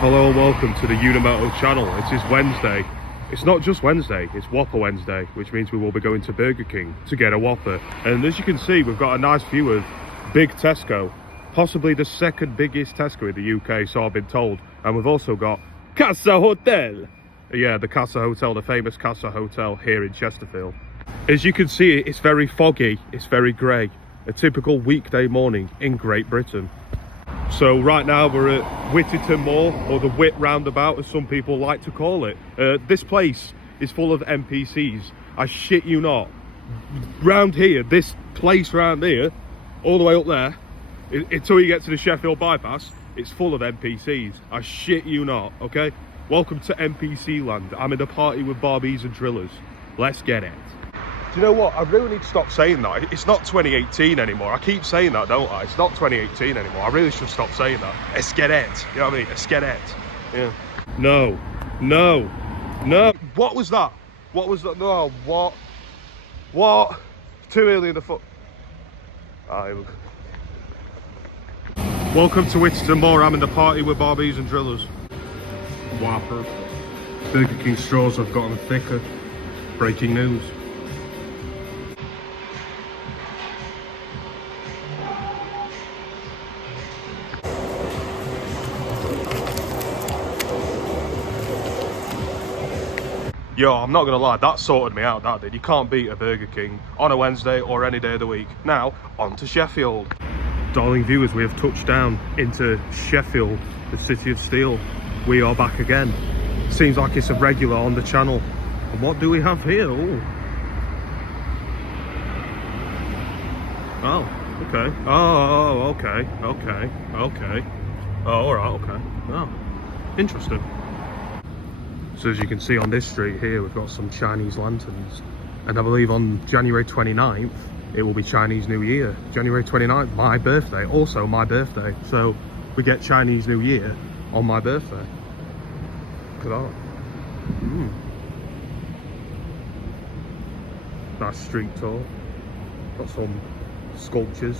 Hello and welcome to the Unimoto channel. It is Wednesday. It's not just Wednesday, it's Whopper Wednesday, which means we will be going to Burger King to get a Whopper. And as you can see, we've got a nice view of big Tesco, possibly the second biggest Tesco in the UK, so I've been told. And we've also got Casa Hotel. Yeah, the Casa Hotel, the famous Casa Hotel here in Chesterfield. As you can see, it's very foggy, it's very grey. A typical weekday morning in Great Britain. So right now we're at Whittington Moor, or the Whit Roundabout as some people like to call it. This place is full of NPCs. I shit you not. Round here, this place round here, all the way up there, until you get to the Sheffield bypass, it's full of NPCs. I shit you not, okay? Welcome to NPC land. I'm in a party with Barbies and Drillers. Let's get it. Do you know what? I really need to stop saying that. It's not 2018 anymore. I keep saying that, don't I? It's not 2018 anymore. I really should stop saying that. Let's get it. You know what I mean? Let's get it. Yeah. No. No. No. What was that? What was that? No. What? What? Too early in the foot. Welcome to Whittington Moor. I'm in the party with Barbies and Drillers. Whopper. Burger King straws have gotten thicker. Breaking news. Yo, I'm not gonna lie, that sorted me out, that did. You can't beat a Burger King on a Wednesday or any day of the week. Now, on to Sheffield. Darling viewers, we have touched down into Sheffield, the city of steel. We are back again. Seems like it's a regular on the channel. And what do we have here? Ooh. Oh, okay. Oh, okay, okay, okay. Oh, alright, okay. Oh, interesting. So as you can see on this street here, we've got some Chinese lanterns. And I believe on January 29th, it will be Chinese New Year. January 29th, my birthday, also my birthday. So we get Chinese New Year on my birthday. Look at that. Nice street tour. Got some sculptures,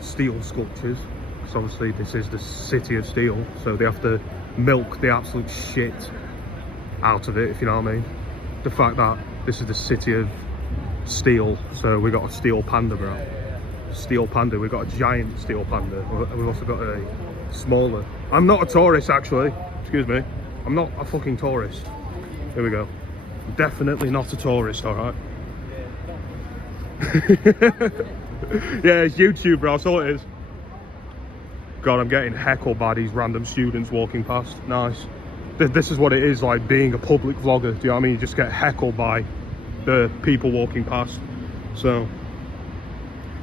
steel sculptures. Because obviously this is the city of steel, so they have to milk the absolute shit out of it, if you know what I mean. The fact that this is the city of steel, so we got a steel panda, bro. Steel panda, we've got a giant steel panda. We've also got a smaller. I'm not a tourist, actually. Excuse me. I'm not a fucking tourist. Here we go. Definitely not a tourist, alright? Yeah, it's YouTube, bro. That's all it is. God, I'm getting heckled by these random students walking past. Nice. This is what it is like being a public vlogger. Do you know what I mean? You just get heckled by the people walking past. So,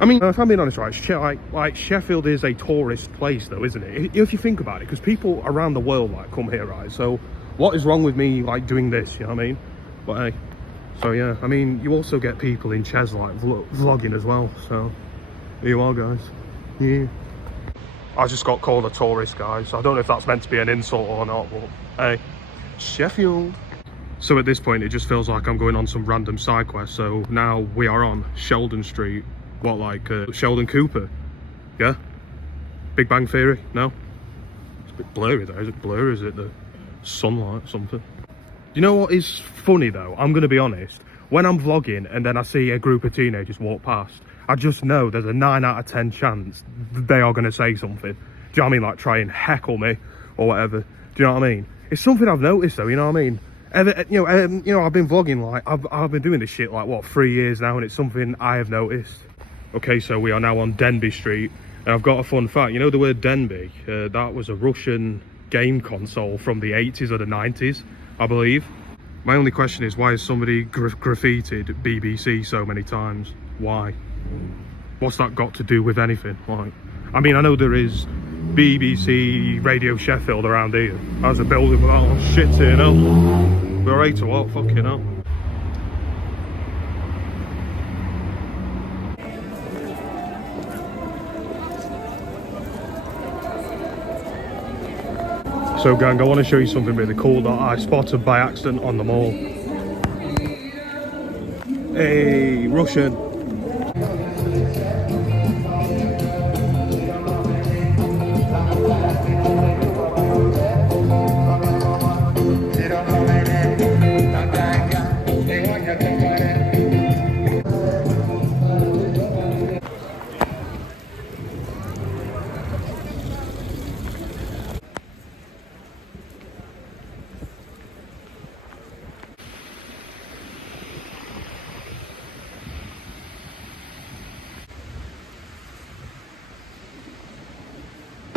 I mean, if I'm being honest, right, like Sheffield is a tourist place, though, isn't it? If you think about it, because people around the world like come here, right? So, what is wrong with me like doing this? You know what I mean? But hey, so yeah, I mean, you also get people in Ches like vlogging as well. So, here you are, guys. Yeah. I just got called a tourist, guys. I don't know if that's meant to be an insult or not, but hey, Sheffield. So at this point, it just feels like I'm going on some random side quest. So now we are on Sheldon Street. What, like Sheldon Cooper? Yeah? Big Bang Theory? No? It's a bit blurry there. Is it blurry? Is it the sunlight or something? You know what is funny though? I'm going to be honest. When I'm vlogging and then I see a group of teenagers walk past, I just know there's a 9 out of 10 chance they are going to say something. Do you know what I mean? Like try and heckle me or whatever. Do you know what I mean? It's something I've noticed though, you know what I mean? You know, I've been vlogging, like, I've been doing this shit, like, what, 3 years now, and it's something I have noticed. Okay, so we are now on Denby Street, and I've got a fun fact. You know the word Denby? That was a Russian game console from the 80s or the 90s, I believe. My only question is, why has somebody graffitied BBC so many times? Why? What's that got to do with anything? Like, I mean, I know there is BBC Radio Sheffield around here. How's a building with all shit here now? We're right to what? Fucking hell. So gang, I want to show you something really cool that I spotted by accident on the mall. Hey, Russian.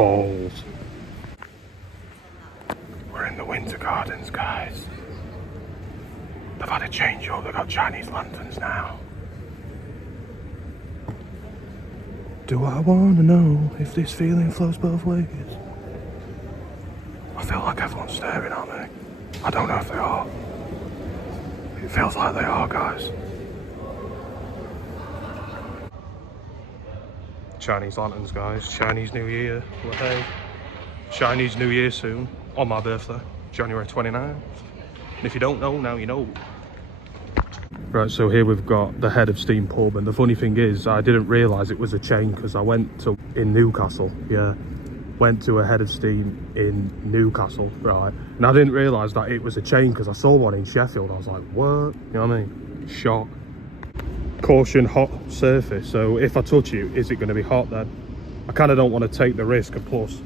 balls. We're in the Winter Gardens, guys. They've had a change up, they've got Chinese lanterns now. Do I want to know if this feeling flows both ways? I feel like everyone's staring at me. I don't know if they are. It feels like they are, guys. Chinese lanterns, guys. Chinese New Year. Well, hey. Chinese New Year soon. On my birthday. January 29th. And if you don't know, now you know. Right, so here we've got the Head of Steam pub, and the funny thing is I didn't realise it was a chain because I went to in Newcastle, yeah. Went to a Head of Steam in Newcastle, right? And I didn't realise that it was a chain because I saw one in Sheffield. I was like, what? You know what I mean? Shock. Caution, hot surface. So if I touch you, is it going to be hot then? I kind of don't want to take the risk, and plus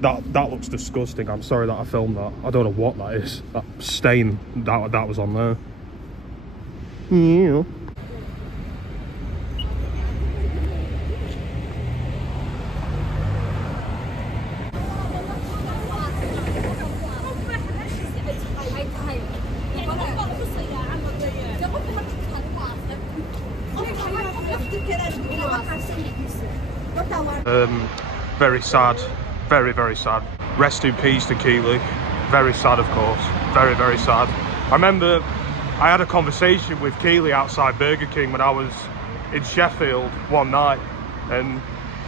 that looks disgusting. I'm sorry that I filmed that. I don't know what that is. That stain that was on there. Yeah. Very sad, very, very sad. Rest in peace to Keeley. Very sad, of course. Very, very sad. I remember I had a conversation with Keeley outside Burger King when I was in Sheffield one night and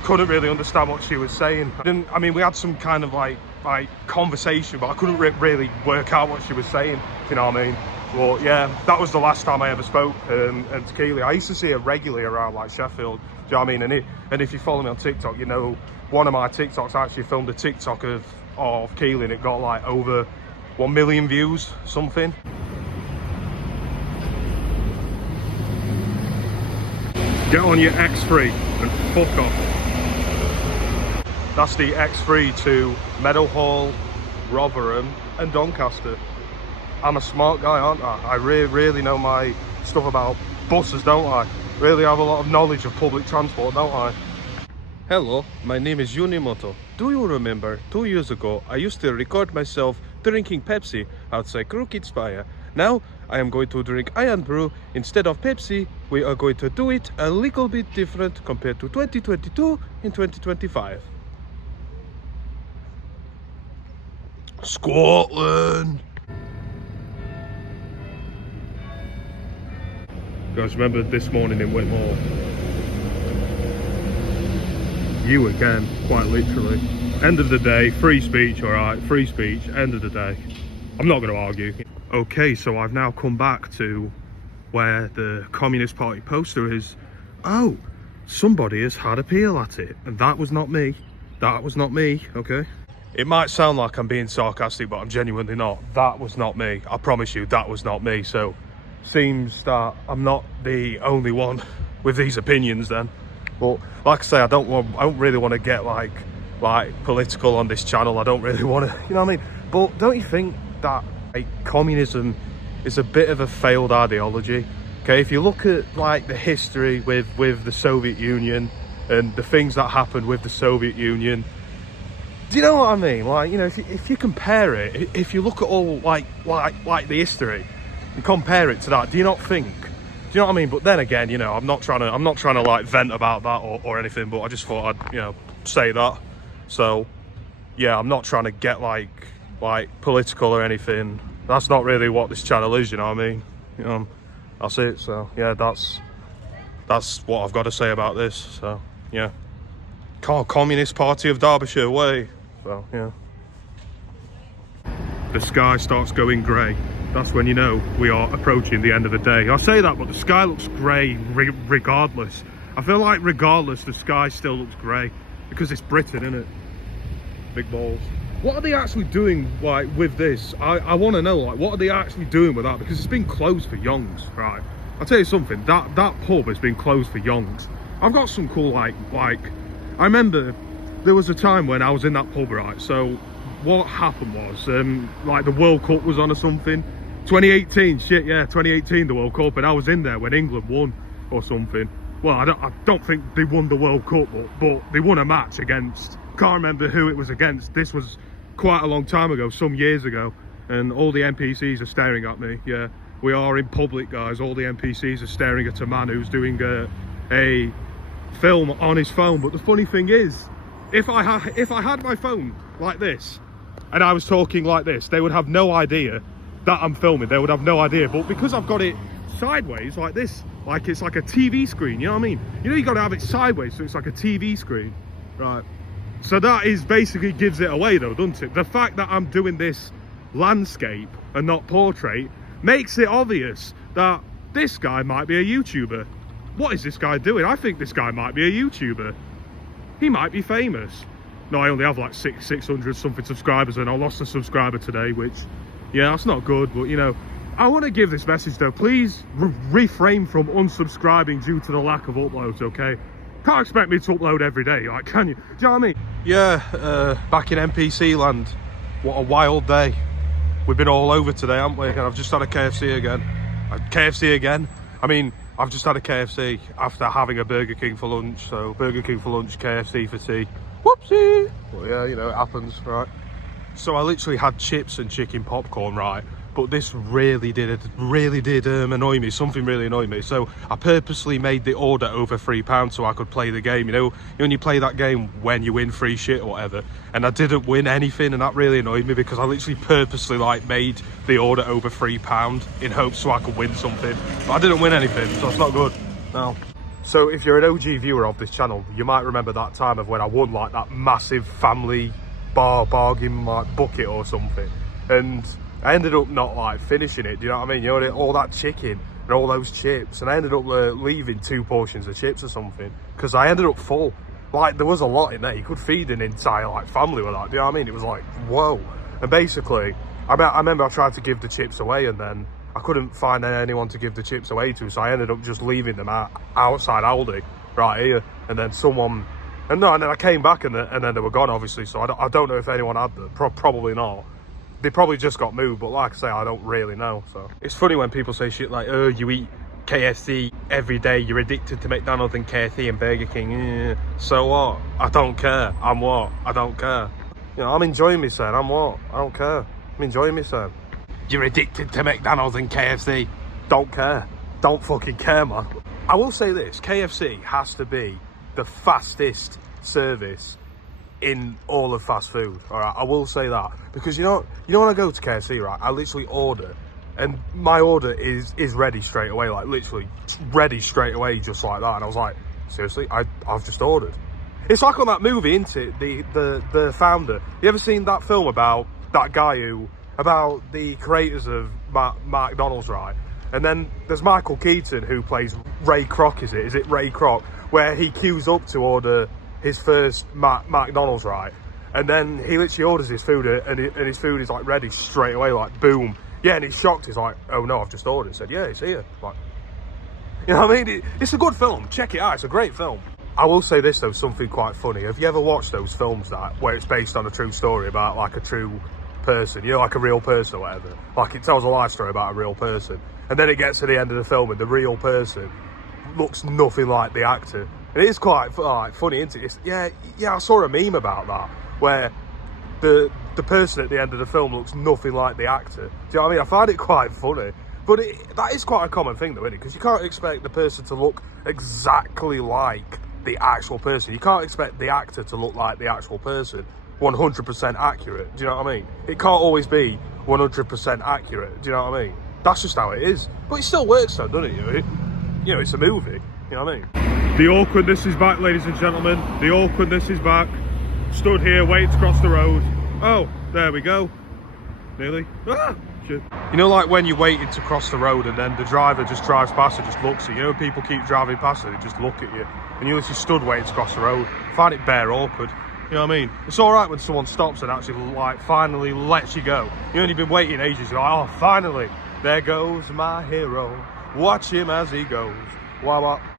couldn't really understand what she was saying. I mean, we had some kind of like conversation, but I couldn't really work out what she was saying, if you know what I mean. But yeah, that was the last time I ever spoke and to Keeley. I used to see her regularly around like Sheffield, do you know what I mean? And if you follow me on TikTok, you know, one of my TikToks, I actually filmed a TikTok of Keeley and it got like over 1 million views, something. Get on your X3 and fuck off. That's the X3 to Meadowhall, Rotherham and Doncaster. I'm a smart guy, aren't I? I really know my stuff about buses, don't I? Really have a lot of knowledge of public transport, don't I? Hello, my name is Junimoto. Do you remember 2 years ago I used to record myself drinking Pepsi outside Crooked Spire? Now I am going to drink Iron Brew instead of Pepsi. We are going to do it a little bit different compared to 2022 and 2025. Scotland! Guys, remember this morning in Whitmore? You again, quite literally. End of the day, free speech, alright, free speech, end of the day. I'm not going to argue. Okay, so I've now come back to where the Communist Party poster is. Oh, somebody has had a peel at it. And that was not me. That was not me, okay? It might sound like I'm being sarcastic, but I'm genuinely not. That was not me. I promise you, that was not me. So, seems that I'm not the only one with these opinions then. But like I say, I don't really want to get like political on this channel. I don't really want to, you know what I mean? But don't you think that like communism is a bit of a failed ideology? Okay, if you look at like the history with the Soviet Union and the things that happened with the Soviet Union, do you know what I mean? Like, you know, if you compare it, if you look at all like the history and compare it to that, do you not think? Do you know what I mean? But then again, you know, I'm not trying to like vent about that or anything, but I just thought I'd, you know, say that. So yeah, I'm not trying to get like political or anything. That's not really what this channel is, you know what I mean? You know, that's it. So yeah, that's what I've got to say about this. So yeah, Communist Party of Derbyshire way. So yeah, the sky starts going grey. That's when you know we are approaching the end of the day. I say that, but the sky looks grey regardless. I feel like regardless, the sky still looks grey because it's Britain, isn't it? Big balls. What are they actually doing like with this? I want to know, like, what are they actually doing with that? Because it's been closed for yonks, right? I'll tell you something, that pub has been closed for yonks. I've got some cool like I remember there was a time when I was in that pub, right? So what happened was like the World Cup was on or something. 2018, shit, yeah, 2018 the World Cup, and I was in there when England won or something. well, I don't think they won the World Cup, but they won a match against, can't remember who it was against. This was quite a long time ago, some years ago, and all the NPCs are staring at me. Yeah, we are in public, guys. All the NPCs are staring at a man who's doing a film on his phone. But the funny thing is, if I had my phone like this and I was talking like this, they would have no idea that I'm filming. They would have no idea. But because I've got it sideways like this, like it's like a TV screen, you know what I mean? You know, you got to have it sideways so it's like a TV screen, right? So that is basically gives it away though, doesn't it? The fact that I'm doing this landscape and not portrait makes it obvious that this guy might be a YouTuber. What is this guy doing? I think this guy might be a YouTuber. He might be famous. No, I only have like 600 something subscribers, and I lost a subscriber today, which, yeah, that's not good. But, you know, I want to give this message though. Please refrain from unsubscribing due to the lack of uploads, okay? Can't expect me to upload every day, like, can you? Do you know what I mean? Yeah, back in NPC land. What a wild day. We've been all over today, haven't we? And I've just had a KFC again. I mean, I've just had a KFC after having a Burger King for lunch. So Burger King for lunch, KFC for tea. Whoopsie! Well, yeah, you know, it happens, right? So I literally had chips and chicken popcorn, right? But this really did annoy me. Something really annoyed me. So I purposely made the order over £3 so I could play the game. You know when you play that game when you win free shit or whatever. And I didn't win anything, and that really annoyed me because I literally purposely like made the order over £3 in hopes so I could win something. But I didn't win anything, so it's not good. No. So if you're an OG viewer of this channel, you might remember that time of when I won like that massive family bargain like bucket or something, and I ended up not like finishing it. Do you know what I mean? You know, all that chicken and all those chips, and I ended up leaving 2 portions of chips or something because I ended up full. Like, there was a lot in there. You could feed an entire like family with that. Do you know what I mean? It was like, whoa. And basically, I remember I tried to give the chips away, and then I couldn't find anyone to give the chips away to, so I ended up just leaving them outside Aldi right here. And then and then I came back, and then they were gone, obviously. So I don't know if anyone had them. Probably not. They probably just got moved, but like I say, I don't really know. So it's funny when people say shit like, oh, you eat KFC every day, you're addicted to McDonald's and KFC and Burger King. So what? I don't care. I'm what? I don't care. You know, I'm enjoying myself. I'm what? I don't care. I'm enjoying myself. You're addicted to McDonald's and KFC. Don't care. Don't fucking care, man. I will say this, KFC has to be the fastest service in all of fast food. All right, I will say that, because you know when I go to KFC, right, I literally order, and my order is ready straight away, like literally ready straight away, just like that. And I was like, seriously, I've just ordered. It's like on that movie, isn't it? The Founder. You ever seen that film about that guy about the creators of McDonald's, right? And then there's Michael Keaton who plays Ray Kroc. Is it Ray Kroc? Where he queues up to order his first McDonald's, right? And then he literally orders his food, and his food is like ready straight away, like boom. Yeah, and he's shocked. He's like, oh no, I've just ordered. He said, yeah, it's here. Like, you know what I mean? It's a good film. Check it out. It's a great film. I will say this though, something quite funny. Have you ever watched those films where it's based on a true story about like a true person, you know, like a real person or whatever? Like, it tells a life story about a real person, and then it gets to the end of the film and the real person looks nothing like the actor. And it is quite like funny, isn't it? Yeah, I saw a meme about that where the person at the end of the film looks nothing like the actor. Do you know what I mean? I find it quite funny. But that is quite a common thing though, isn't it? Because you can't expect the person to look exactly like the actual person. You can't expect the actor to look like the actual person 100% accurate. Do you know what I mean? It can't always be 100% accurate. Do you know what I mean? That's just how it is. But it still works though, doesn't it? You know, it's a movie. You know what I mean? The awkwardness is back, ladies and gentlemen. The awkwardness is back. Stood here, waiting to cross the road. Oh, there we go. Nearly. Ah, shit. You know, like when you're waiting to cross the road and then the driver just drives past and just looks at you. You know, people keep driving past and they just look at you. And you literally stood waiting to cross the road. I find it bare awkward. You know what I mean? It's all right when someone stops and actually, like, finally lets you go. You only been waiting ages. You're like, oh, finally, there goes my hero. Watch him as he goes. Wow, wow.